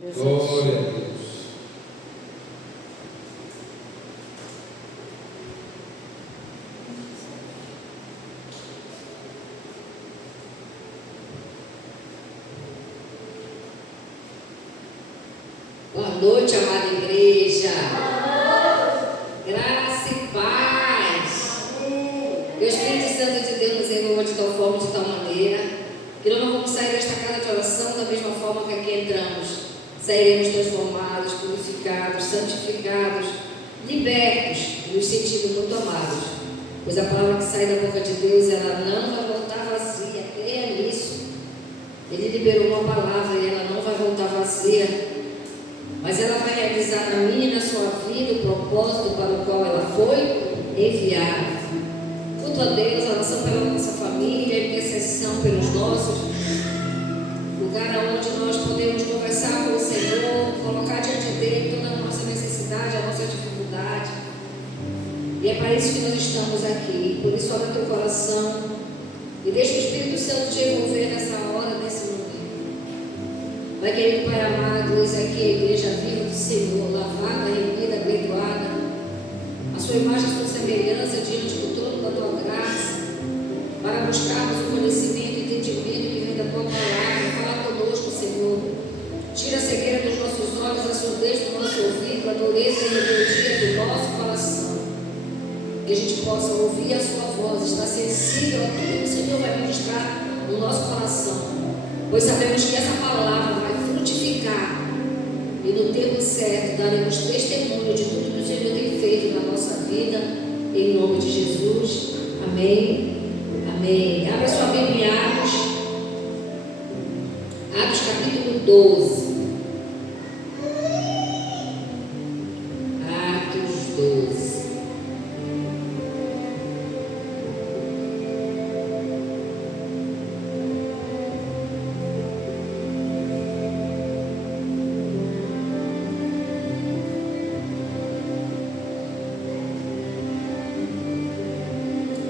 Glória a Deus. Boa noite, amada igreja. Graça e paz. Que o Espírito Santo de Deus nos envolva de tal forma, de tal maneira, que nós não vamos sair desta casa de oração da mesma forma que aqui entramos. Sairemos transformados, purificados, santificados, libertos, nos sentindo muito amados. Pois a palavra que sai da boca de Deus, ela não vai voltar vazia. Creia nisso. Ele liberou uma palavra e ela não vai voltar vazia, mas ela vai realizar na minha e na sua vida o propósito para o qual ela foi enviada. Culto a Deus, oração pela nossa família, intercessão pelos nossos, lugar onde nós podemos conversar com o Senhor, colocar diante dele toda a nossa necessidade, a nossa dificuldade. E é para isso que nós estamos aqui. Por isso, abre teu coração e deixa o Espírito Santo te envolver nessa hora, nesse momento. Pai querido, Pai amado, eis aqui a igreja viva do Senhor, lavada, remida, abençoada, a sua imagem, a sua semelhança diante do trono da tua graça, para buscarmos o conhecimento e entendimento que vem da tua palavra. Fala conosco, Senhor. Tira a cegueira dos nossos olhos, a surdez do nosso ouvido, a dureza e a rebeldia do nosso coração. Que a gente possa ouvir a sua voz, estar sensível a tudo que o Senhor vai ministrar no nosso coração. Pois sabemos que essa palavra vai frutificar e no tempo certo daremos testemunho de tudo que o Senhor tem feito na nossa vida, em nome de Jesus. Amém. Amém. Abra sua Bíblia em Atos. Atos capítulo 12. Atos 12.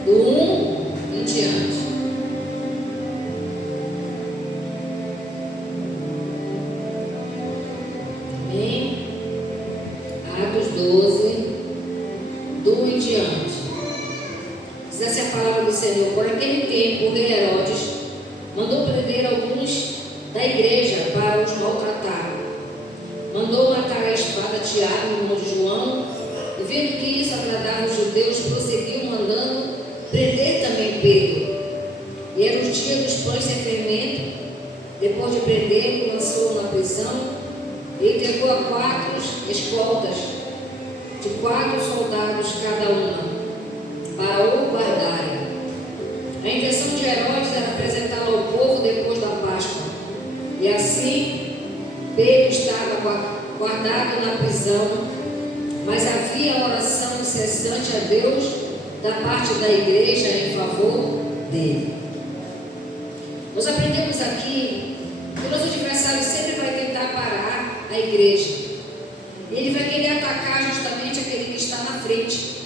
Do 1 em diante. Amém? Atos 12, do 1 em diante. Diz assim a palavra do Senhor: por aquele tempo, o rei Herodes mandou prender alguns da igreja para os maltratar. Mandou matar a espada Tiago, irmão de João, e vendo que isso agradava os judeus, prosseguiu mandando prender também Pedro. E era o dia dos pães sem fermento. Depois de prendê-lo, lançou-o na prisão e entregou a 4 escoltas, de 4 soldados cada uma, para o guardarem. A intenção de Herodes era apresentá-lo ao povo depois da Páscoa. E assim, Pedro estava guardado na prisão, mas havia oração incessante a Deus da parte da igreja em favor dele. Nós aprendemos aqui que o nosso adversário sempre vai tentar parar a igreja. Ele vai querer atacar justamente aquele que está na frente,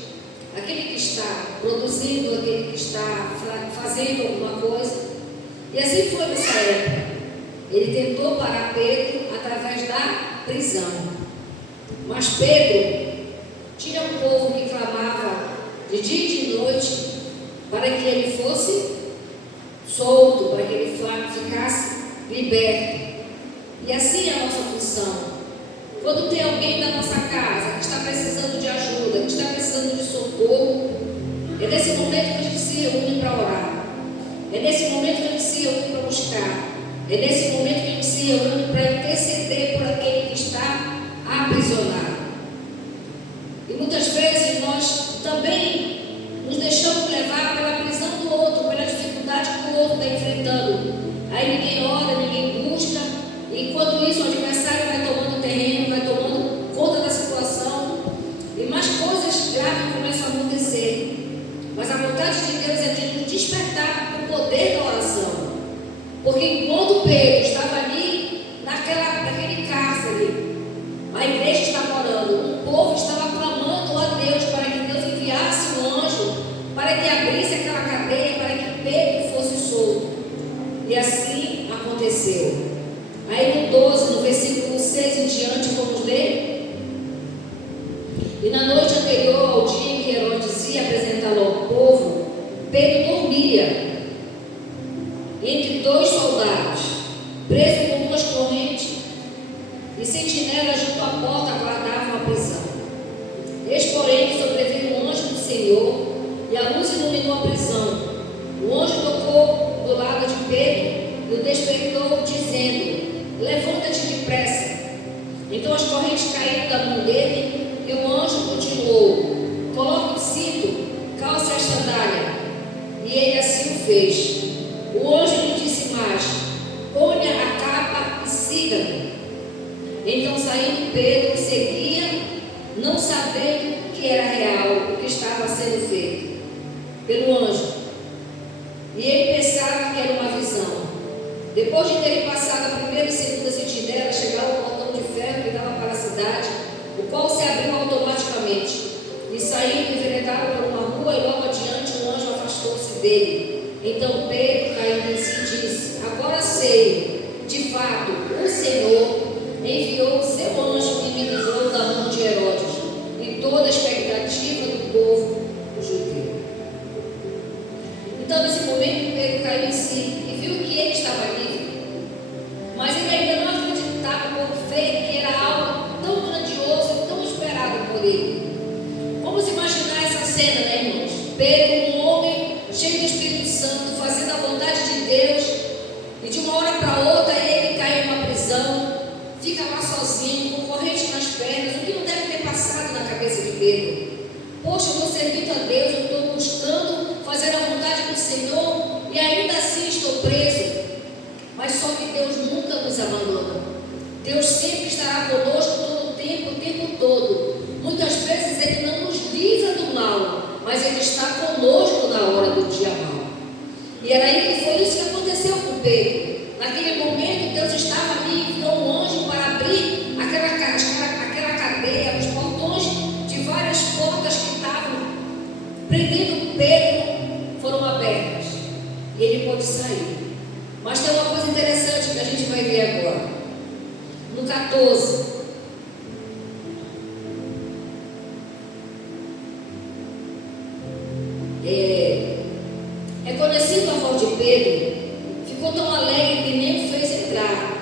aquele que está produzindo, aquele que está fazendo alguma coisa. E assim foi nessa época. Ele tentou parar Pedro através da prisão. Mas Pedro tinha um povo que clamava de dia e de noite para que ele fosse solto, para que ele ficasse liberto. E assim é a nossa função. Quando tem alguém da nossa casa que está precisando de ajuda, que está precisando de socorro, é nesse momento que a gente se reúne para orar. É nesse momento que a gente se reúne para buscar. É nesse momento que a gente se reúne para interceder por aquele que está aprisionado. E muitas vezes nós também nos deixamos levar pela prisão do outro, pela dificuldade que o outro está enfrentando. Aí ninguém ora, ninguém busca. E enquanto isso, o adversário vai tomando terreno, vai tomando conta da situação. E mais coisas graves começam a acontecer. Mas a vontade de Deus é de nos despertar para o poder da oração. Porque enquanto Pedro estava ali, naquele cárcere, a igreja estava orando, o povo estava clamando a Deus para que Deus enviasse um anjo, para que abrisse aquela cadeia, para que Pedro fosse solto. E assim aconteceu. Aí no 12, no versículo 6 e sentinelas junto à porta guardavam a prisão. Eis, porém, que sobreveio um anjo do Senhor, e a luz iluminou a prisão. O anjo tocou do lado de Pedro e o despertou, dizendo: levanta-te depressa. Então as correntes caíram da mão dele, e o anjo continuou: coloque o cinto, calce a sandália. E ele assim o fez. O anjo lhe disse mais: ponha a capa e siga-me. Então, saindo Pedro, seguia, não sabendo que era real o que estava sendo feito pelo anjo. E ele pensava que era uma visão. Depois de terem passado a primeira e segunda sentinela, chegaram ao portão de ferro que dava para a cidade, o qual se abriu automaticamente. E saindo, enveredaram por uma rua, e logo adiante o anjo afastou-se dele. Então Pedro, caindo em si, disse: agora sei, de fato, o Senhor enviou o seu anjo e me livrou da mão de Herodes e toda a expectativa do povo judeu. Então, nesse momento, Pedro caiu em si e viu que ele estava livre, mas ele ainda não acreditava por fé que era algo tão grandioso e tão esperado por ele. Vamos imaginar essa cena, né, irmãos? Pedro, um homem cheio do Espírito Santo, fazendo a vontade de Deus, e de uma hora para outra ele cai em uma prisão, fica lá sozinho, com corrente nas pernas. O que não deve ter passado na cabeça de Pedro? Poxa, eu estou servindo a Deus, eu estou buscando fazer a vontade do Senhor, e ainda assim estou preso. Mas só que Deus nunca nos abandona. Deus sempre estará conosco todo o tempo todo. Muitas vezes Ele não nos livra do mal, mas Ele está conosco na hora do dia mal. E foi isso que aconteceu com Pedro. Naquele momento, Deus estava ali, enviou um anjo para abrir aquela cadeia, os portões de várias portas que estavam prendendo Pedro foram abertas. E ele pôde sair. Mas tem uma coisa interessante que a gente vai ver agora. No 14. Reconhecendo a voz de Pedro, ficou tão alegre que nem o fez entrar,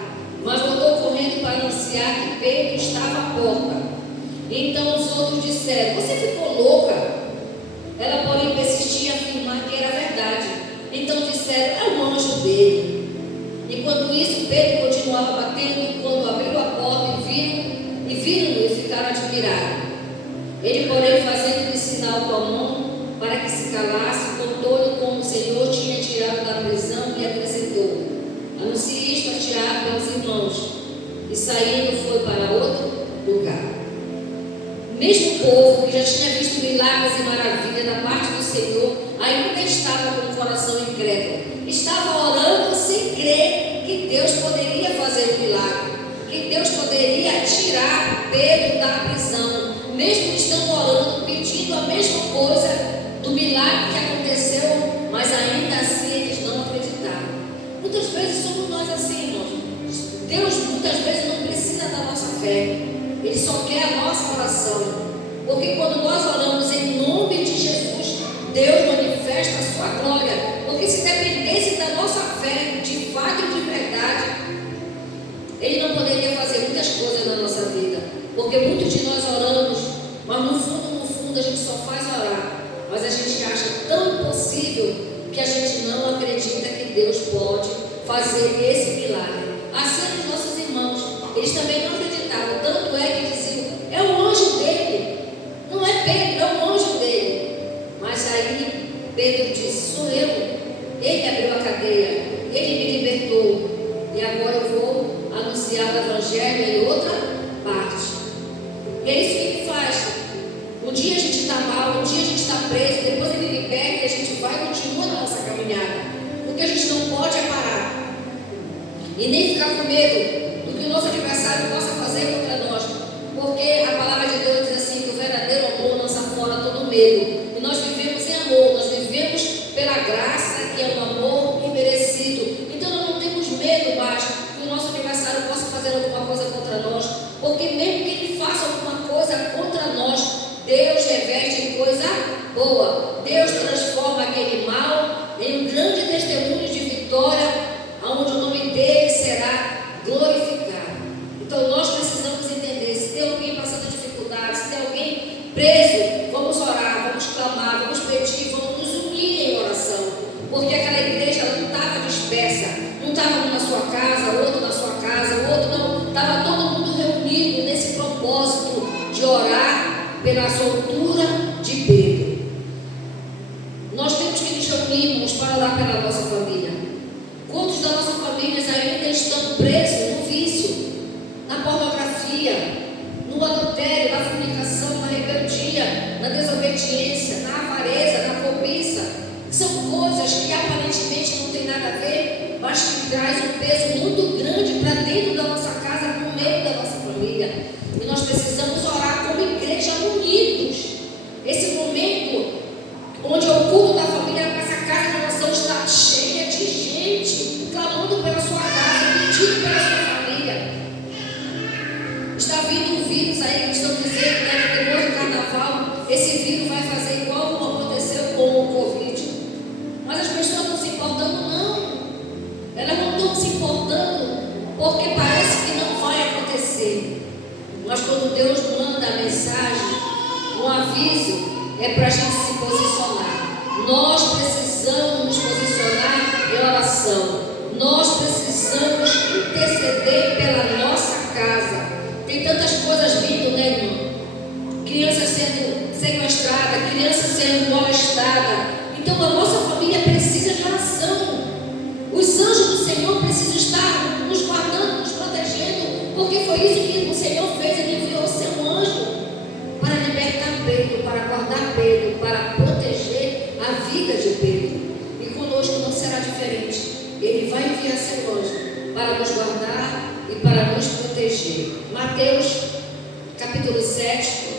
mas voltou correndo para anunciar que Pedro estava à porta. Então os outros disseram: você ficou louca? Ela, porém, persistia em afirmar que era verdade. Então disseram: é o anjo dele. Enquanto isso, Pedro continuava batendo. Quando abriu a porta e viram-no e ficaram admirados. Ele, porém, fazendo-lhe sinal com a mão para que se calasse, contou-lhe como o Senhor tinha tirado da prisão, e acrescentou: anuncie isto a Tiago e aos irmãos. E saindo foi para outro lugar. O mesmo povo que já tinha visto milagres e maravilhas da parte do Senhor ainda estava com o coração incrédulo. Estava orando sem crer que Deus poderia fazer um milagre, que Deus poderia tirar Pedro da prisão. Mesmo estando orando, pedindo a mesma coisa do milagre que aconteceu, mas ainda assim eles não acreditaram. Muitas vezes somos nós assim, irmãos. Deus muitas vezes não precisa da nossa fé, Ele só quer a nossa oração. Porque quando nós oramos em nome de Jesus, Deus manifesta a sua glória. Porque se dependesse da nossa fé, de fato e de verdade, Ele não poderia fazer muitas coisas na nossa vida. Porque muitos de nós oramos, mas no fundo a gente só faz orar. Mas a gente acha tão impossível que a gente não acredita que Deus pode fazer esse milagre. Assim os nossos irmãos, eles também não acreditavam. Tanto é que diziam: é o anjo dele. Não é Pedro, é o anjo dele. Mas aí Pedro disse: sou eu. Ele abriu a cadeia, ele me libertou. E agora eu vou anunciar o Evangelho em outra parte. E é isso que ele faz. Um dia a gente está mal, um dia a gente está preso, depois ele liberta e a gente vai e continua na nossa caminhada. Porque a gente não pode parar. E nem ficar com medo do que o nosso adversário possa fazer contra nós. Porque a palavra de Deus diz assim: que o verdadeiro amor lança fora todo medo. E nós vivemos em amor, nós vivemos pela graça, que é um amor imerecido. Então nós não temos medo mais que o nosso adversário possa fazer alguma coisa contra nós. Porque mesmo que ele faça alguma coisa contra nós, Deus reveste em coisa boa. Deus transforma aquele mal em um grande testemunho de vitória, onde o nome dele será glorificado. Então nós precisamos pela soltura de Pedro. Nós temos que nos reunirmos para orar pela nossa família. Quantos da nossa família ainda estão presos no vício, na pornografia, no adultério, na fornicação, na rebeldia, na desobediência, na avareza, na cobiça? São coisas que aparentemente não tem nada a ver, mas que traz um peso muito grande para dentro da nossa casa, no meio da nossa família. E nós precisamos orar como igreja unidos. Esse momento onde é o culto da família, essa casa de oração está cheia de gente clamando pela sua casa, pedindo pela sua família. Está vindo um vírus aí que estão dizendo, né, que depois do carnaval esse vírus vai fazer igual aconteceu com o Covid. Mas as pessoas não se importando, não. Elas não estão se importando porque parece que não vai acontecer. Mas quando Deus manda a mensagem, um aviso, é para a gente se posicionar. Nós precisamos nos posicionar em oração. Nós precisamos interceder pela nossa casa. Tem tantas coisas vindo, né, irmão? Criança sendo sequestrada, criança sendo molestada. Então a nossa família precisa de oração. Os anjos do Senhor precisam estar nos guardando, nos protegendo, porque foi isso que o Senhor fez. Ele enviou o seu anjo para libertar Pedro, para guardar Pedro, para proteger a vida de Pedro. E conosco não será diferente. Ele vai enviar seu anjo para nos guardar e para nos proteger. Mateus capítulo 7.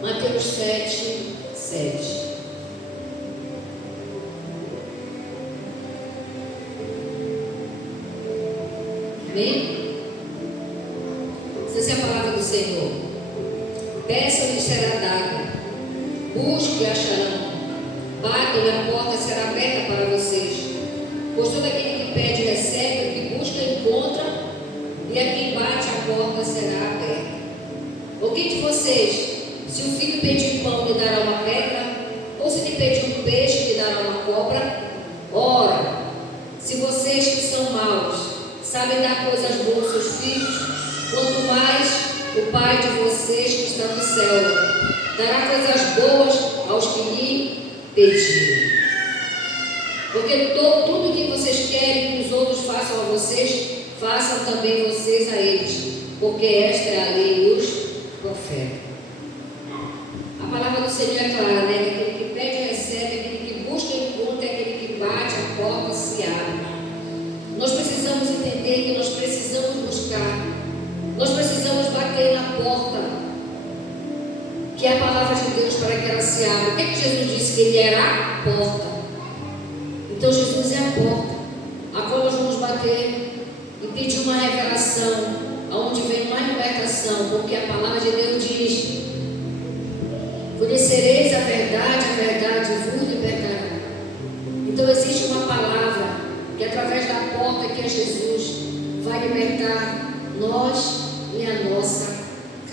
Mateus 7, 7. Amém? Essa é a palavra do Senhor. Peçam e será dado. Busquem e acharão. Batam e a porta será aberta para vocês. Pois todo aquele que pede recebe, o que busca encontra, e a quem bate a porta será aberta. O que de vocês? Se o filho pedir pão, lhe dará uma pedra? Ou se lhe pedir um peixe, lhe dará uma cobra? Ora, se vocês que são maus sabem dar coisas boas aos seus filhos, quanto mais o Pai de vocês que está no céu dará coisas boas aos que lhe pedirem. Porque tudo que vocês querem que os outros façam a vocês, façam também vocês a eles, porque esta é a lei dos profetas. A palavra do Senhor é clara, né? Aquele que pede recebe, aquele que busca encontra, aquele que bate a porta se abre. Nós precisamos entender que nós precisamos buscar, nós precisamos bater na porta, que é a palavra de Deus, para que ela se abra. O que é que Jesus disse? Que Ele era a porta. Então Jesus é a porta, a qual nós vamos bater e pedir uma revelação, aonde vem uma libertação, porque a palavra de Deus diz: conhecereis a verdade vos libertará. Então existe uma palavra que através da porta que é Jesus vai libertar nós e a nossa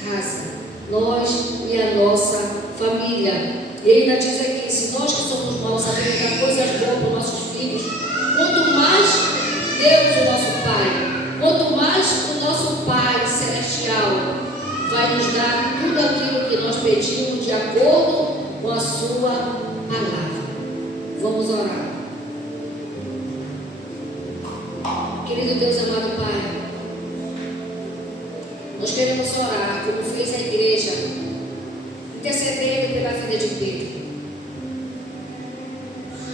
casa, nós e a nossa família. E ele ainda diz aqui: se nós que somos maus sabemos dar coisas boas para os nossos filhos, quanto mais Deus, o nosso Pai, quanto mais o nosso Pai Celestial vai nos dar tudo aquilo que nós pedimos de acordo com a sua palavra. Vamos orar. Querido Deus, amado Pai, nós queremos orar como fez a igreja, intercedendo pela vida de Pedro.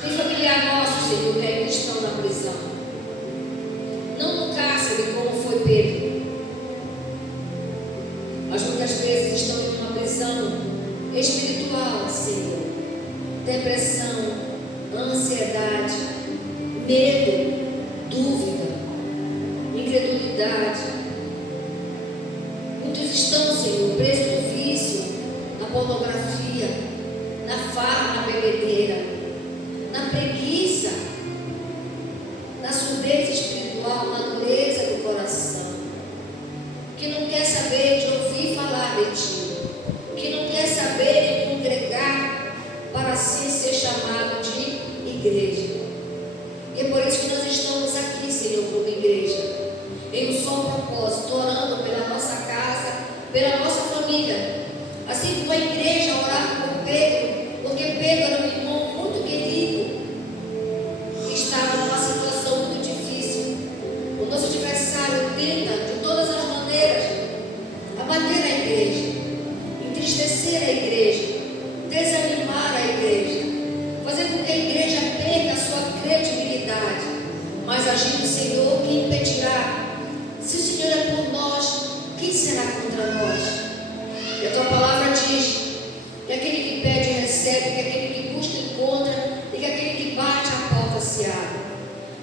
Tem familiar nosso, Senhor, que ainda estão na prisão, não no cárcere como foi Pedro, mas muitas vezes estão em uma prisão espiritual, Senhor. Depressão, ansiedade, medo, dúvida, incredulidade. Muitos estão, Senhor, presos no vício, na pornografia, na farra, na bebedeira, na preguiça, na surdez espiritual, na dureza do coração, que não quer saber de ouvir falar de Ti, que não quer saber de congregar para assim ser chamado de estamos aqui, Senhor, como igreja, em um só propósito, orando pela nossa casa, pela nossa família. Assim como a igreja orava por Pedro, porque Pedro era um irmão muito querido, que estava numa situação muito difícil. O nosso adversário tenta, de todas as maneiras, abater a igreja, entristecer a igreja, desanimar a igreja, fazer com que a igreja perca a sua credibilidade. Mas agindo o Senhor, quem impedirá? Se o Senhor é por nós, quem será contra nós? E a tua palavra diz que aquele que pede recebe, que aquele que busca encontra, e que aquele que bate a porta se abre.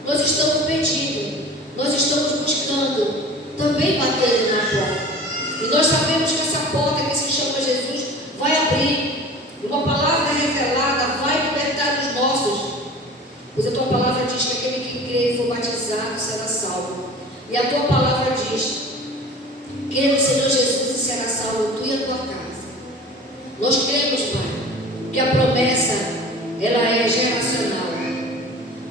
Nós estamos pedindo, nós estamos buscando, também batendo na porta. E nós sabemos que essa porta que se chama Jesus vai abrir. E uma palavra revelada vai libertar os nossos. Pois a tua palavra diz que aquele que crê e for batizado será salvo. E a tua palavra diz: crê no Senhor Jesus e será salvo tu e a tua casa. Nós cremos, Pai, que a promessa ela é geracional.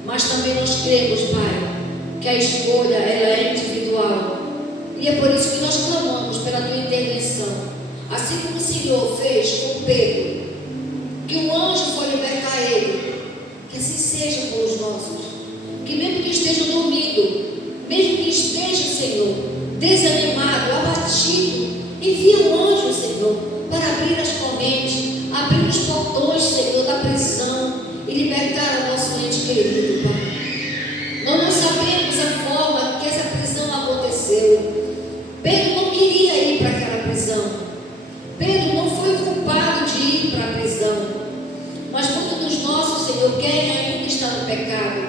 Mas também nós cremos, Pai, que a escolha ela é individual. E é por isso que nós clamamos pela tua intervenção. Assim como o Senhor fez com Pedro, que o anjo foi libertar ele, que assim seja com os nossos. Que mesmo que estejam dormindo, mesmo que esteja, Senhor, desanimado, abatido, envia um anjo, Senhor, para abrir as correntes, abrir os portões, Senhor, da prisão e libertar o nosso ente querido, Pai. Nós não sabemos a forma que essa prisão aconteceu. Pedro não queria ir para aquela prisão. Pedro não foi culpado de ir para a prisão. Mas muitos dos nossos, Senhor, querem ainda estar no pecado.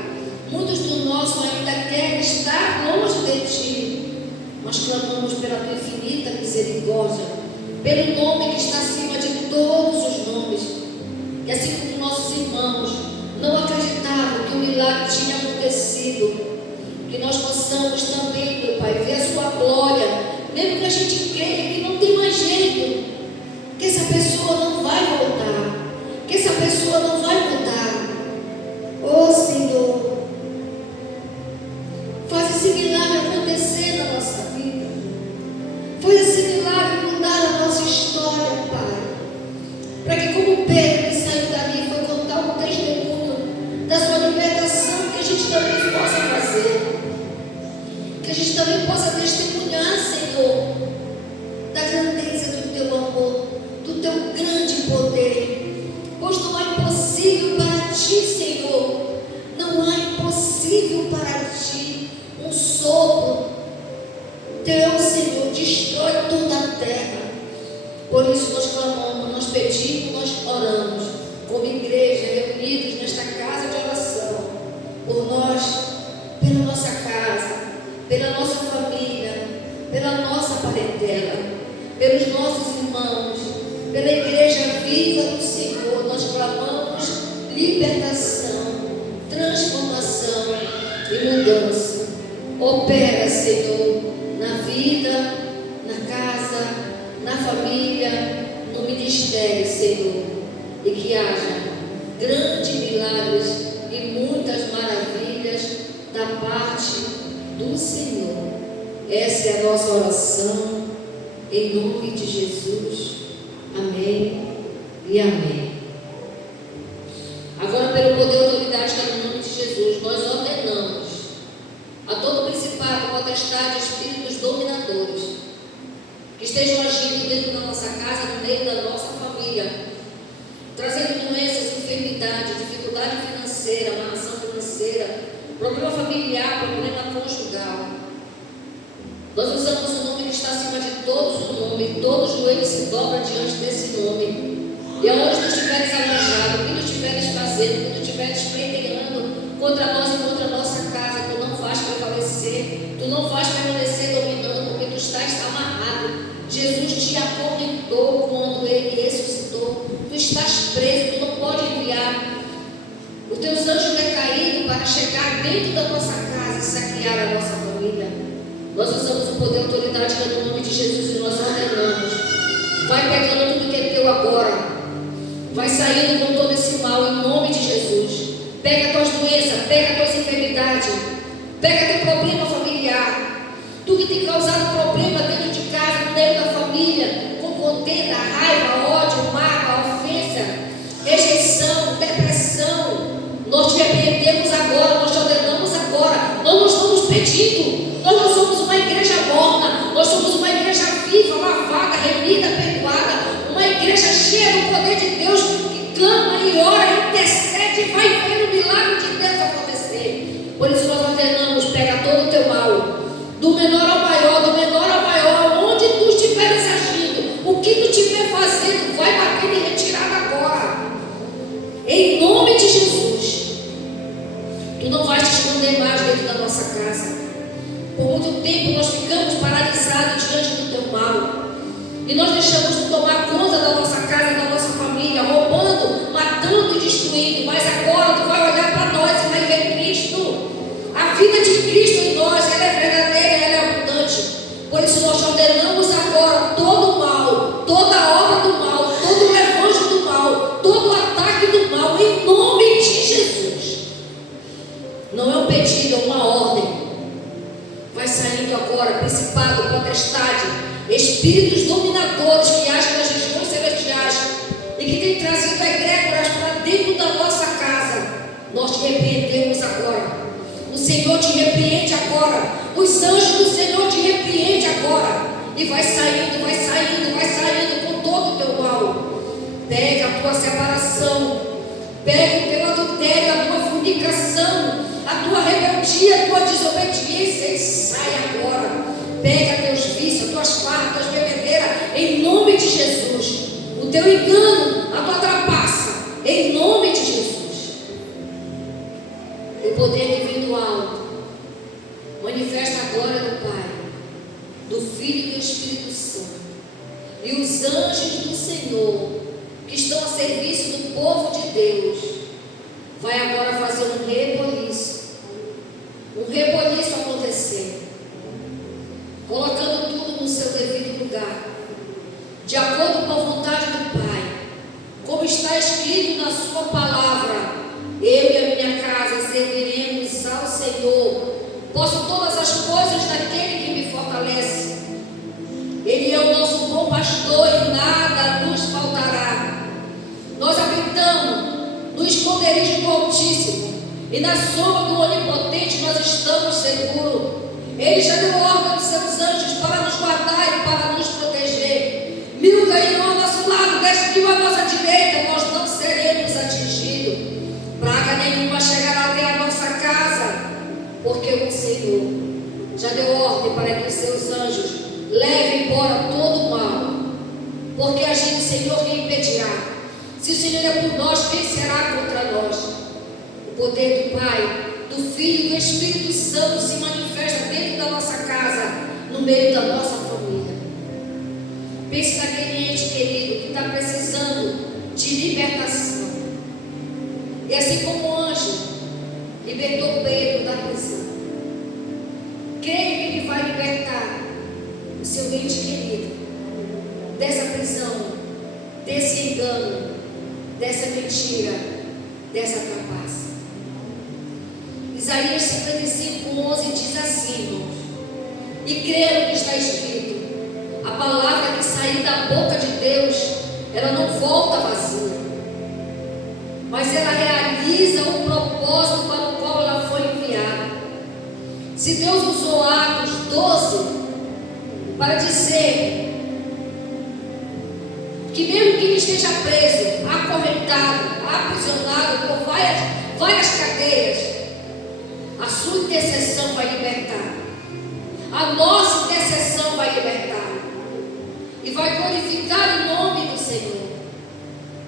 Muitos dos nossos ainda querem estar longe de Ti. Nós clamamos pela Tua infinita misericórdia, pelo nome que está acima de todos os nomes. Que assim como nossos irmãos não acreditavam que o milagre tinha acontecido, que nós possamos também, meu Pai, ver a Sua glória, mesmo que a gente creia que não tem mais jeito, que essa pessoa não vai voltar, que essa pessoa não vai mudar. Oh Senhor, faz esse milagre acontecer na nossa vida, faz esse milagre mudar a nossa história, Pai, para que como Pedro que saiu dali foi contar um testemunho da sua libertação, que a gente também possa fazer, que a gente também possa testemunhar, Senhor, da grandeza do Teu amor, do Teu grande poder, pois não há impossível para Ti, Senhor, não há impossível para Ti. Um sopro Teu, Senhor, destrói toda a terra. Por isso nós clamamos, nós pedimos, nós oramos, como igreja, reunidos nesta casa de oração, por nós, pela nossa casa, pela nossa família, pela nossa parentela, pelos nossos irmãos, pela igreja viva do Senhor. Nós clamamos libertação, transformação e mudança. Opera, Senhor, na vida, na casa, na família, no ministério, Senhor, e que haja grandes milagres e muitas maravilhas da parte do Senhor. Essa é a nossa oração, em nome de Jesus. Amém e amém. Agora, pelo poder e autoridade que é no nome de Jesus, nós ordenamos a todo principado, potestade, espíritos dominadores que estejam agindo dentro da nossa casa, no meio da nossa família, trazendo doenças, enfermidade, dificuldade financeira, amarração financeira, problema familiar, problema conjugal. Nós usamos o nome que está acima de todos os nomes, todo joelho se dobra diante desse nome. E aonde tu estiveres alojado, o que tu estiveres fazendo, o que tu estiveres pleiteando contra nós e contra a nossa casa, tu não vais prevalecer, tu não vais permanecer dominando, porque tu estás amarrado. Jesus te acorrentou quando Ele ressuscitou. Tu estás preso, tu não pode enviar os teus anjos decaídos para chegar dentro da nossa casa e saquear a nossa família. Nós usamos o poder e autoridade que é no nome de Jesus e nós ordenamos. Vai pegando tudo que é teu agora. Vai saindo com todo esse mal em nome de Jesus. Pega as tuas doenças, pega as tuas enfermidades. Pega teu problema familiar, tu que tem causado problema dentro de casa, no meio da família, com contenda, raiva, ódio, mágoa, ofensa, rejeição, depressão. Nós te repreendemos agora, nós te ordenamos agora. Nós não estamos pedindo, nós não somos uma igreja morna, nós somos uma igreja viva, lavada, remida, perdoada, uma igreja cheia do poder de Deus, que clama e ora, intercede e vai ver o milagre de Deus acontecer. Por isso nós ordenamos, pega todo o teu mal, do menor ao maior, onde tu estiveres agindo, o que tu estiver fazendo, vai bater em retirada agora, em nome de Jesus. Tu não vais te esconder mais dentro da nossa casa. Por muito tempo nós ficamos paralisados diante do teu mal, e nós deixamos de tomar conta da nossa casa, da nossa família, roubando, matando e destruindo. Mas agora tu vai olhar para nós e vai ver Cristo. A vida de Cristo em nós, ela é verdadeira, ela é abundante. Por isso nós ordenamos agora todo o mal, toda a obra do mal, todo o revanche do mal, todo o ataque do mal, em nome de Jesus. Não é um pedido, é uma ordem. Vai saindo agora, principado, potestade, espíritos dominadores que agem nas regiões celestiais e que têm trazido egrégoras para dentro da nossa casa. Nós te repreendemos agora. O Senhor te repreende agora. Os anjos do Senhor te repreende agora. E vai saindo com todo o teu mal. Pega a tua separação, pega o teu adultério, a tua fornicação, a tua rebeldia, a tua desobediência, e sai agora. Pega teus vícios, as tuas farras, tuas bebedeiras, em nome de Jesus. O teu engano, a tua trapaça, em nome de Jesus. O poder divino do alto manifesta a glória do Pai, do Filho e do Espírito Santo. E os anjos do Senhor, que estão a serviço do povo de Deus, vai agora fazer um reboliço acontecer, colocando tudo no seu devido lugar, de acordo com a vontade do Pai, como está escrito na sua palavra: eu e a minha casa serviremos ao Senhor. Posso todas as coisas naquele que me fortalece. Ele é o nosso bom pastor e nada nos faltará. Nós habitamos no esconderijo do Altíssimo, e na sombra do Onipotente nós estamos seguros. Ele já deu ordem aos seus anjos para nos guardar e para nos proteger. 1000 cairão ao nosso lado, 10.000 à nossa direita, nós não seremos atingidos. Praga nenhuma chegará até a nossa casa, porque o Senhor já deu ordem para que os seus anjos levem embora todo o mal. Porque agindo o Senhor, quem impedirá? Se o Senhor é por nós, quem será contra nós? O poder do Pai, do Filho e do Espírito Santo se manifesta dentro da nossa casa, no meio da nossa família. Pense naquele ente querido que está precisando de libertação. E assim como o anjo libertou Pedro da prisão, creia que ele vai libertar o seu ente querido dessa prisão, desse engano, dessa mentira, dessa trapaça. Isaías 55:11 diz assim, irmãos: e creia no que está escrito, a palavra que sair da boca de Deus, ela não volta vazia, mas ela realiza o propósito para o qual ela foi enviada. Se Deus usou Atos 12 para dizer que mesmo que ele esteja preso, acorrentado, aprisionado por várias cadeias, a sua intercessão vai libertar, a nossa intercessão vai libertar e vai glorificar o nome do Senhor,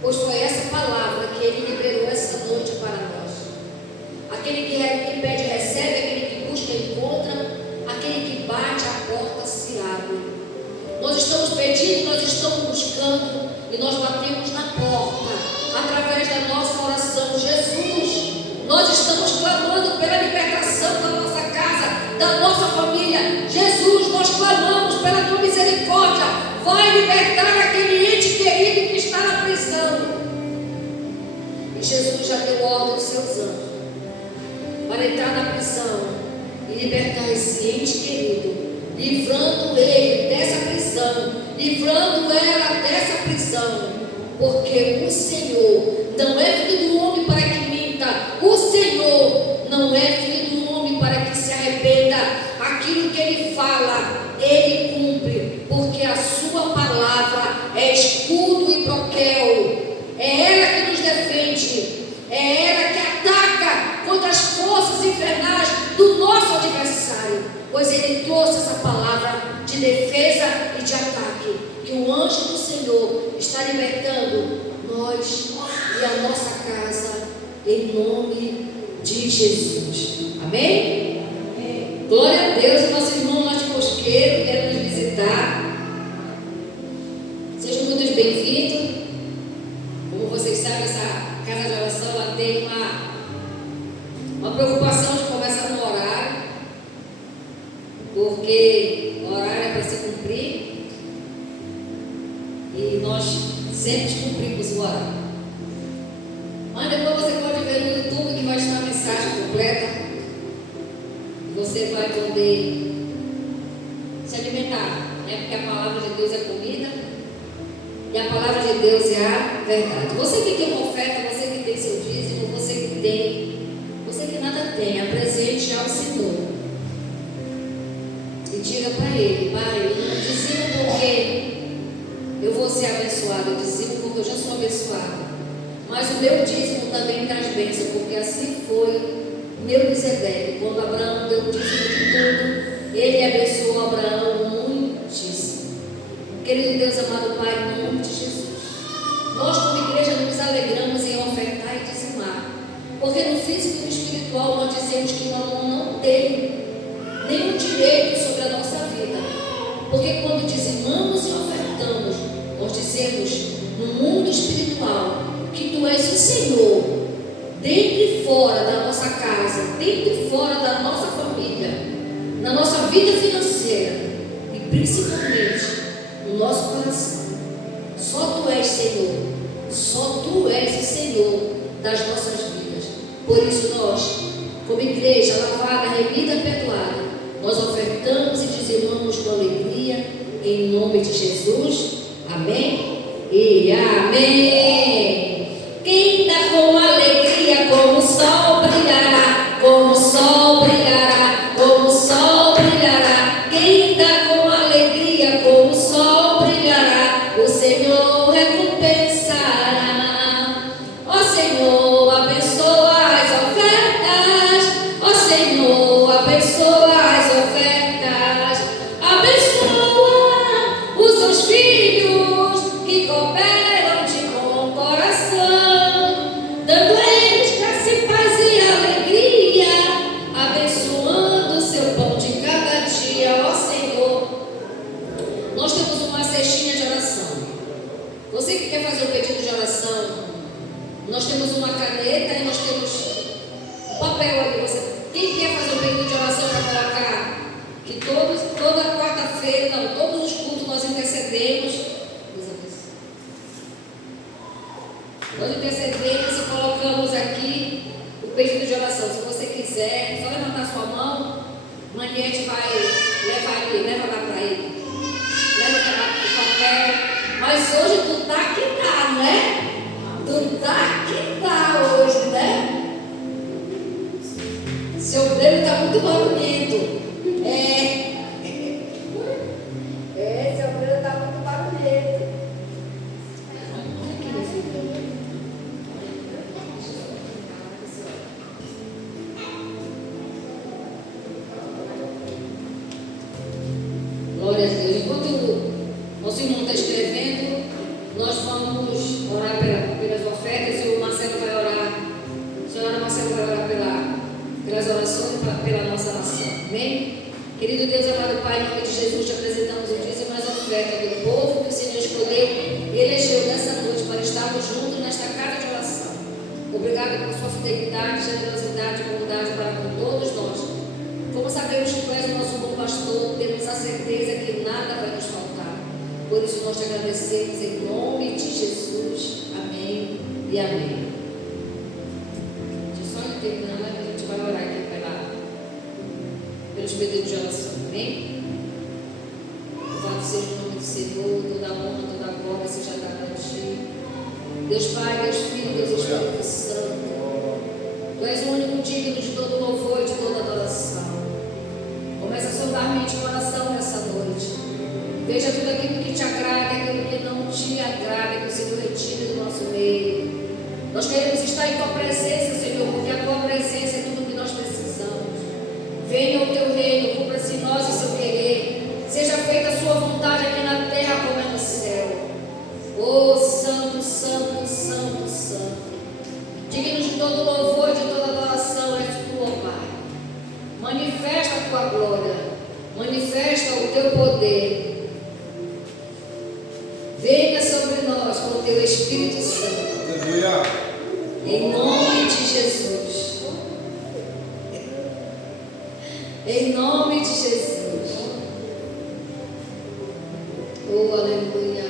pois foi essa palavra que Ele liberou essa noite para nós. Aquele que pede recebe, aquele que busca encontra, aquele que bate a porta se abre. Nós estamos pedindo, nós estamos buscando e nós batemos na porta através da nossa oração. Jesus, nós estamos clamando pela libertação da nossa casa, da nossa família. Jesus, nós clamamos pela tua misericórdia. Vai libertar aquele ente querido que está na prisão. E Jesus já deu ordem aos seus anjos para entrar na prisão libertar esse ente querido, livrando ele dessa prisão, livrando ela dessa prisão, porque o Senhor não é filho do homem para que minta, o Senhor não é filho do homem para que se arrependa. Aquilo que ele fala, ele cumpre, porque a sua palavra é escudo e broquel, é ela que nos defende, é ela que ataca contra as forças infernais do nosso adversário, pois ele trouxe essa palavra de defesa e de ataque, que o anjo do Senhor está libertando nós e a nossa casa, em nome de Jesus. Amém? Amém. Glória a Deus. O nosso irmão lá de Mosqueiro quer nos visitar. Sejam muito bem-vindos. Como vocês sabem, essa casa de oração ela tem uma preocupação de começar no horário, porque o horário é para se cumprir e nós sempre cumprimos o horário. Mas depois você pode ver no YouTube que vai estar a mensagem completa e você vai poder se alimentar, né? Porque a palavra de Deus é comida e a palavra de Deus é a verdade. Você que tem uma oferta, você que tem seu dízimo, você que nada tem, apresente ao Senhor e diga para Ele: Pai, eu não dizimo porque eu vou ser abençoado, eu dizimo porque eu já sou abençoado, mas o meu dízimo também traz bênção, porque assim foi Melquisedeque. Quando Abraão deu o dízimo de tudo, ele abençoou Abraão muitíssimo. Querido Deus, amado Pai, em nome de Jesus, nós como igreja nos alegramos em ofertar e dizimar, porque no físico e no espiritual nós dizemos que não tem nenhum direito sobre a nossa vida, porque quando dizimamos e ofertamos, nós dizemos no mundo espiritual que Tu és o Senhor, dentro e fora da nossa casa, dentro e fora da nossa família, na nossa vida financeira e principalmente no nosso coração. Só Tu és Senhor, só Tu és o Senhor das nossas vidas. Por isso nós, como igreja lavada, remida, perdoada, nós ofertamos e dizimamos com alegria, em nome de Jesus. Amém e amém. Quem dá com alegria, como o sol brilhará, como o sol brilhará, como o sol brilhará. Quem dá com alegria, como o sol brilhará, o Senhor recompensará. Ó Senhor, abençoa as ofertas, ó Senhor, abençoa as ofertas, abençoa os Teus filhos que cooperam de bom coração, dando a eles graça e paz e alegria, abençoando o seu pão de cada dia, ó Senhor. Nós temos uma cestinha de oração. Você que quer fazer um pedido de oração, nós temos uma caneta e nós temos um papel ali. Quem quer fazer um pedido de oração para colocar? Que toda quarta-feira, não, todos os cultos nós intercedemos. Nós intercedemos e colocamos aqui o pedido de oração. Se você quiser, só levantar sua mão, Maniete vai levar ali, leva lá para ele. Leva o papel. Mas hoje tu tá que tá, não é? Tu tá que tá hoje, né? Seu dedo tá muito barulhento. Seu dedo tá muito barulhento. Glória a Deus. Enquanto nosso irmão está escrevendo, nós vamos orar pelas ofertas e o Marcelo vai orar. A senhora Marcelo vai orar pelas orações e pela nossa nação. Amém? Querido Deus, amado Pai, em nome de Jesus, te apresentamos o dízimo e as ofertas do povo que o Senhor escolheu e elegeu nessa noite para estarmos juntos nesta casa de oração. Obrigado por sua fidelidade, generosidade e bondade para com todos nós. Como sabemos que Tu és o nosso bom pastor, temos a certeza que nada vai nos faltar. Por isso nós te agradecemos em nome de Jesus. Amém e amém. Deixa eu só terminar, a gente vai orar aqui Pai, Deus Filho, Deus Espírito Santo. Tu és o único digno de todo louvor e de toda adoração. Começa a sondar mente e coração nessa noite. Veja tudo aquilo que te agrada e aquilo que não te agrada, que o Senhor retire do nosso meio. Nós queremos estar em Tua presença, Senhor, porque a Tua presença é tudo o que nós precisamos. Venha o Teu reino, cumpra-se em nós o Seu querer. Seja feita a Sua vontade aqui na terra como é no céu. Oh, Santo, Santo, Santo, Santo. Digno de todo louvor e de toda adoração és Tu, ó Pai. Manifesta a Tua glória. Manifesta o Teu poder. Venha sobre nós com o Teu Espírito Santo. Aleluia. Em nome de Jesus. Em nome de Jesus. Oh, aleluia.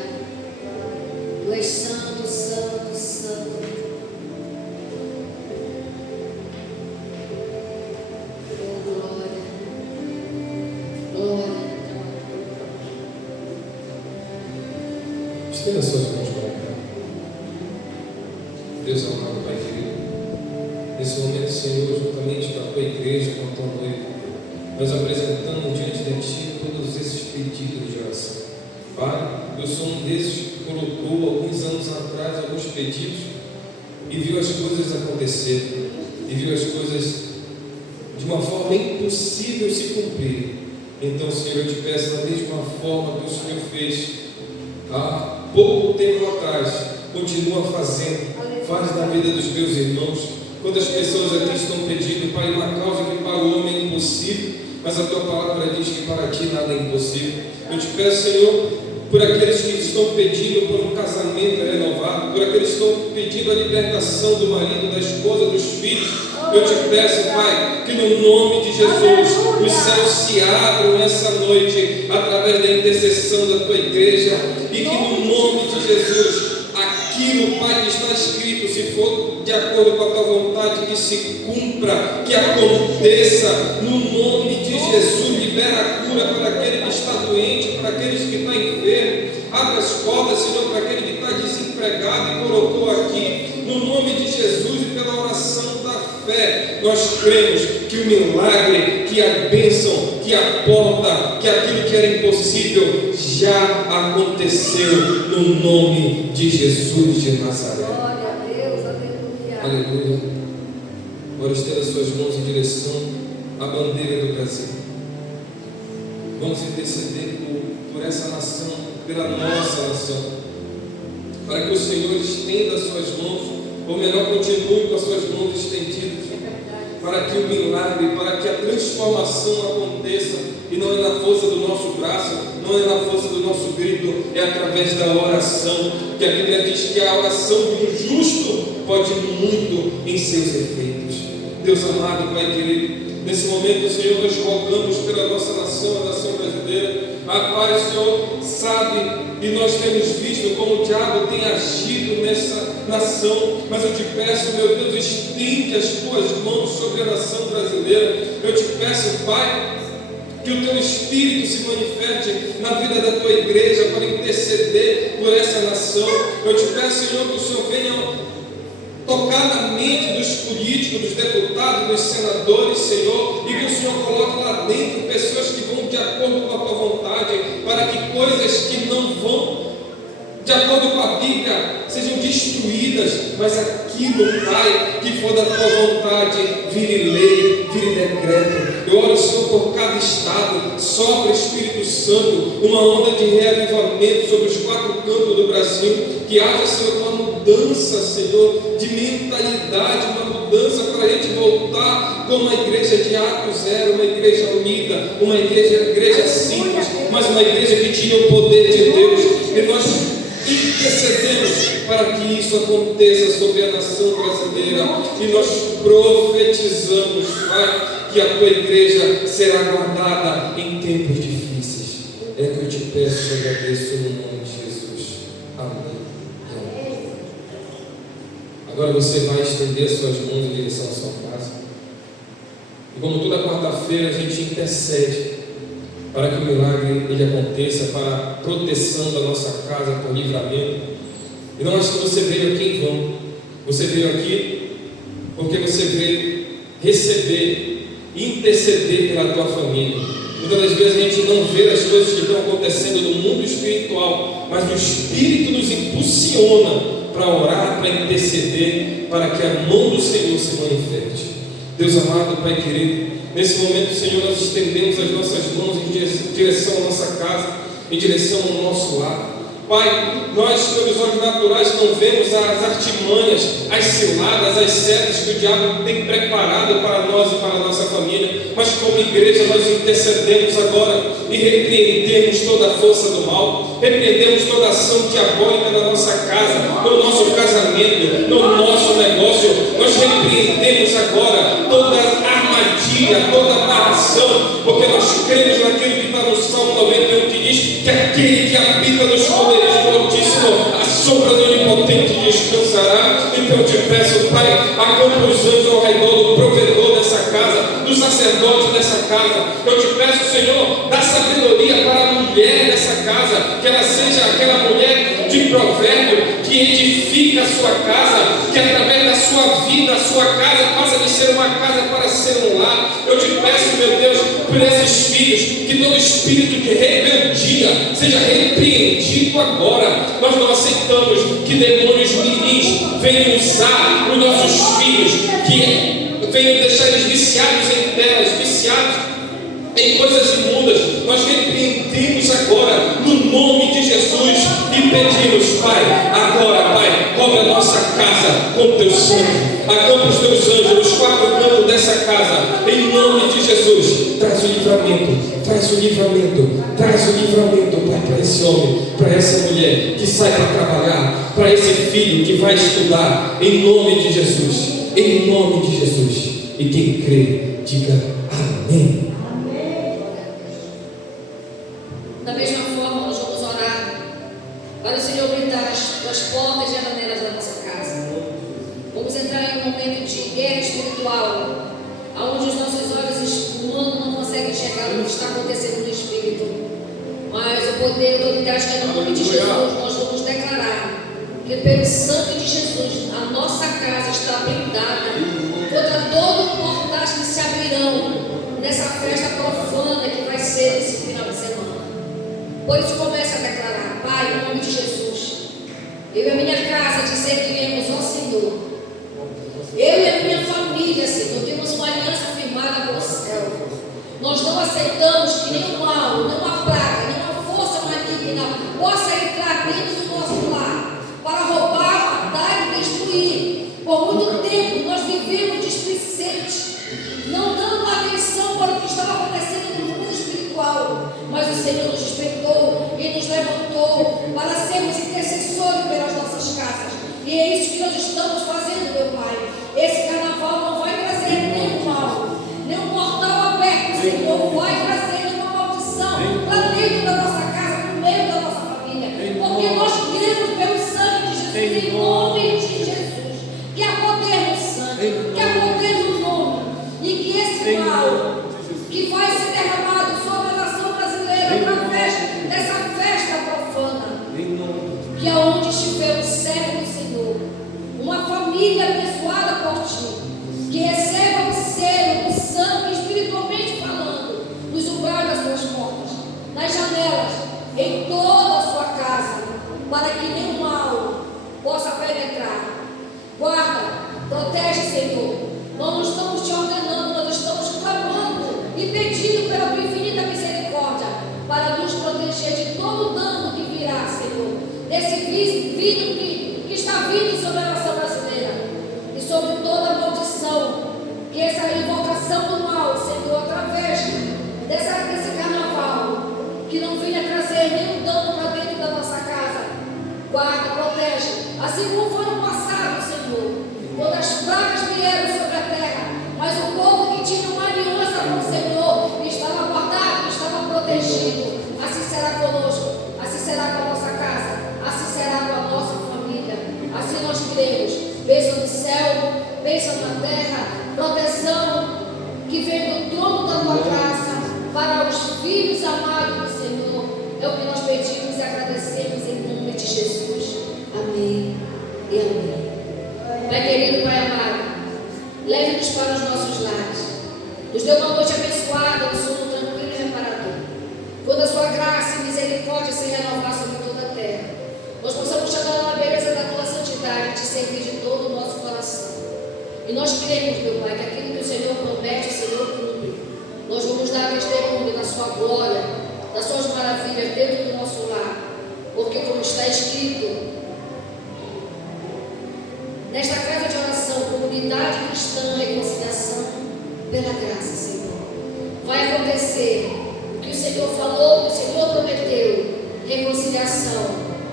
Tu és santo, santo, santo. Oh, glória. Glória. Estenda suas mãos para cá. Deus amado, Pai querido, nesse momento, Senhor, juntamente com a Tua igreja, com a Tua noiva, nós apresentamos diante de Ti todos esses pedidos de oração. Pai, eu sou um desses que colocou alguns anos atrás alguns pedidos e viu as coisas acontecerem, e viu as coisas de uma forma impossível se cumprir. Então, Senhor, eu te peço da mesma forma que o Senhor fez há pouco tempo atrás, continua fazendo, faz na vida dos meus irmãos. Quantas pessoas aqui estão pedindo, Pai, uma causa que para o homem é impossível, mas a Tua palavra diz que para Ti nada é impossível. Eu te peço, Senhor, por aqueles que estão pedindo por um casamento renovado, por aqueles que estão pedindo a libertação do marido, da esposa, dos filhos. Eu te peço, Pai, que no nome de Jesus os céus se abram nessa noite através da intercessão da Tua igreja, e que no nome de Jesus aquilo, Pai, que está escrito, se for de acordo com a Tua vontade, que se cumpra, que aconteça no nome de Jesus. Libera a cura para aquele que está doente, para aqueles que estão enfermos. Abre as portas, Senhor, para aquele que está desempregado e colocou aqui, no nome de Jesus, e pela oração da fé, nós cremos que o milagre, que a bênção, que a porta, que aquilo que era impossível já aconteceu no nome de Jesus de Nazaré. Glória a Deus, aleluia. Aleluia. Agora estenda suas mãos em direção à bandeira do Brasil. Vamos interceder por essa nação, pela nossa nação, para que o Senhor estenda as suas mãos, ou melhor, continue com as suas mãos estendidas, para que o milagre, para que a transformação aconteça, e não é na força do nosso braço, não é na força do nosso grito, é através da oração, que a Bíblia diz que a oração de um justo pode muito em seus efeitos. Deus amado, Pai querido, nesse momento, Senhor, nós rogamos pela nossa nação, a nação brasileira. Pai, o Senhor sabe, e nós temos visto como o diabo tem agido nessa nação, mas eu te peço, meu Deus, estende as Tuas mãos sobre a nação brasileira. Eu te peço, Pai, que o Teu Espírito se manifeste na vida da Tua igreja para interceder por essa nação. Eu te peço, Senhor, que o Senhor venha tocar na mente dos políticos, dos deputados, dos senadores, Senhor, e que o Senhor coloque lá dentro pessoas que vão de acordo com a Tua vontade, para que coisas que não vão de acordo com a Bíblia sejam destruídas, mas aquilo, Pai, que for da Tua vontade, vire lei, vire decreto. Eu oro, Senhor, por cada estado, sopra, Espírito Santo, uma onda de reavivamento sobre os 4 cantos do Brasil, que haja, Senhor, uma mudança, Senhor, de mentalidade, uma mudança para a gente voltar como a igreja de Atos era, uma igreja unida, uma igreja simples, mas uma igreja que tinha o poder de Deus, e nós intercedemos para que isso aconteça sobre a nação brasileira, e nós profetizamos, Pai, que a Tua igreja será guardada em tempos difíceis. É que eu te peço e agradeço no nome de Jesus. Amém. Agora você vai estender suas mãos em direção à sua casa, e como toda quarta-feira a gente intercede para que o milagre ele aconteça, para a proteção da nossa casa, para o livramento. E não acho que você veio aqui em vão. Você veio aqui porque você veio receber, interceder pela tua família. Muitas das vezes a gente não vê as coisas que estão acontecendo no mundo espiritual, mas o Espírito nos impulsiona para orar, para interceder, para que a mão do Senhor se manifeste. Deus amado, Pai querido, nesse momento, Senhor, nós estendemos as nossas mãos em direção à nossa casa, em direção ao nosso lar. Pai, nós pelos olhos naturais não vemos as artimanhas, as ciladas, as setas que o diabo tem preparado para nós e para a nossa família, mas como igreja nós intercedemos agora e repreendemos toda a força do mal, repreendemos toda a ação diabólica na nossa casa, no nosso casamento, no nosso negócio. Nós repreendemos agora toda armadilha, toda amarração, porque nós cremos naquilo que está no Salmo 91, que diz que aquele que habita nos poderes do Altíssimo, a sombra do Onipotente descansará. Então eu te peço, Pai, acampa os anjos ao redor do provedor dessa casa, do sacerdote dessa casa. Eu te peço, Senhor, dá sabedoria para a mulher dessa casa, que ela seja aquela mulher de provérbio, que edifica a sua casa, que através da sua vida, a sua casa passa de ser uma casa para ser um lar. Eu te peço, meu Deus, por esses filhos, que todo espírito de rebeldia seja repreendido agora. Nós não aceitamos que demônios mirins venham usar os nossos filhos, que venham deixar eles viciados em telas, viciados em coisas imundas. Nós repreendemos agora no nome de Jesus e pedimos, Pai, agora, Pai, cobre a nossa casa com teu sangue, acampa os teus anjos nos quatro cantos dessa casa, em nome de Jesus. Traz o livramento, traz o livramento, traz o livramento, Pai, para esse homem, para essa mulher que sai para trabalhar, para esse filho que vai estudar, em nome de Jesus, em nome de Jesus. E quem crê, diga amém. Da mesma forma, nós vamos orar para o Senhor blindar as portas e as janelas da nossa casa. Vamos entrar em um momento de guerra espiritual, onde os nossos olhos humanos não conseguem enxergar o que está acontecendo no Espírito. Mas o poder e a autoridade que é no nome de Jesus, nós vamos declarar que pelo sangue de Jesus, a nossa casa está blindada contra todo o portais que se abrirão nessa festa profana que vai ser esse final de semana. Por isso comece a declarar: Pai, em nome de Jesus, eu e a minha casa te serviremos ao Senhor. Eu e a minha família, Senhor, temos uma aliança firmada com o céu. Nós não aceitamos que nenhum mal, nenhuma praga, nenhuma força maligna possa entrar dentro do nosso lar para roubar, matar e destruir. Por muito tempo nós vivemos displicentes, não dando atenção para o que estava acontecendo no mundo espiritual. Mas o Senhor nos despertou e nos levantou para sermos intercessores pelas nossas casas. E é isso que nós estamos fazendo, meu Pai. Esse carnaval não vai trazer nenhum mal, nenhum portal aberto, Senhor, vai trazer nenhuma maldição para dentro da nossa casa, no meio da nossa família. Porque nós cremos pelo sangue de Jesus, em nome de Jesus. Que há poder no sangue, que há poder no nome. E que esse mal que vai ser derramado sobre a nação brasileira através dessa festa profana, que aonde estiver o servo do Senhor, uma família abençoada por ti, que receba o selo do sangue, espiritualmente falando, nos umbrais das suas portas, nas janelas, em toda a sua casa, para que nenhum mal possa penetrar. Guarda, protege, Senhor. Nós não estamos te ordenando, nós estamos clamando e pedindo pela tua infinita misericórdia para nos proteger de todo o dano que virá, Senhor, desse vírus que está vindo sobre a nação brasileira e sobre toda a maldição, que essa invocação do mal, Senhor, através desse carnaval, que não venha trazer nenhum dano para dentro da nossa casa. Guarda, protege, assim como foi no passado, Senhor, quando as pragas vieram sobre a terra, mas o povo que tinha uma aliança com o Senhor estava guardado, estava protegido. Assim será conosco, assim será com a nossa casa, assim será com a nossa família. Assim nós cremos. Bênção do céu, bênção na terra, proteção que vem do trono da tua graça para os filhos amados do Senhor. É o que nós pedimos e agradecemos em nome de Jesus. Amém. e amém. Pai querido, Pai amado, leve-nos para os nossos lares. Nos dê uma noite abençoada, um sono tranquilo e reparador. Quando a sua graça e misericórdia se renovar sobre toda a terra, nós possamos chegar na beleza da tua santidade e te servir de todo o nosso coração. E nós cremos, meu Pai, que aquilo que o Senhor promete, o Senhor cumpre. Nós vamos dar testemunho da sua glória, das suas maravilhas dentro do nosso lar. Porque como está escrito, nesta casa de oração, comunidade cristã, reconciliação, pela graça, Senhor, vai acontecer o que o Senhor falou, o que o Senhor prometeu, reconciliação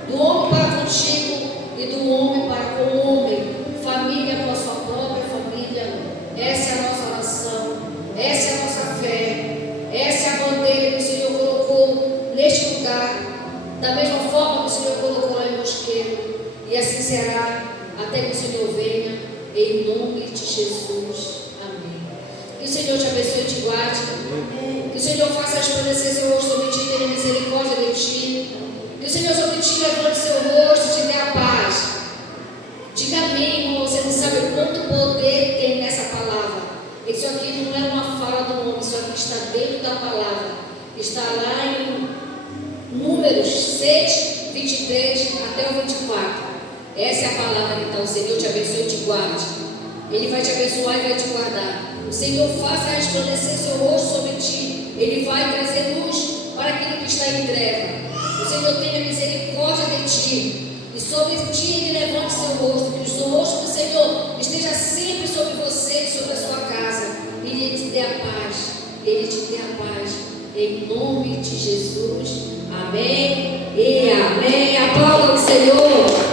do homem para contigo e do homem para com o homem, família com a sua própria família. Essa é a nossa oração, essa é a nossa fé, essa é a bandeira que o Senhor colocou neste lugar, da mesma forma que o Senhor colocou lá em Mosqueiro, e assim será até que o Senhor venha, em nome de Jesus. Amém. Que o Senhor te abençoe e te guarde. Que o Senhor faça resplandecer seu rosto sobre ti e tenha misericórdia de ti. Que o Senhor sobre ti levante seu rosto e te dê a paz. Diga amém, irmão. Você não sabe o quanto poder tem nessa palavra. Isso aqui não é uma fala do homem, isso aqui está dentro da palavra. Está lá em Números 7, 23 até o 24. Essa é a palavra. Então o Senhor te abençoe e te guarde. Ele vai te abençoar e vai te guardar. O Senhor faça resplandecer seu rosto sobre ti. Ele vai trazer luz para aquilo que está em treva. O Senhor tenha misericórdia de ti, e sobre ti Ele levante seu rosto. Que o rosto do Senhor esteja sempre sobre você e sobre a sua casa. E Ele te dê a paz. Ele te dê a paz. Em nome de Jesus. Amém e amém. Aplauda o Senhor.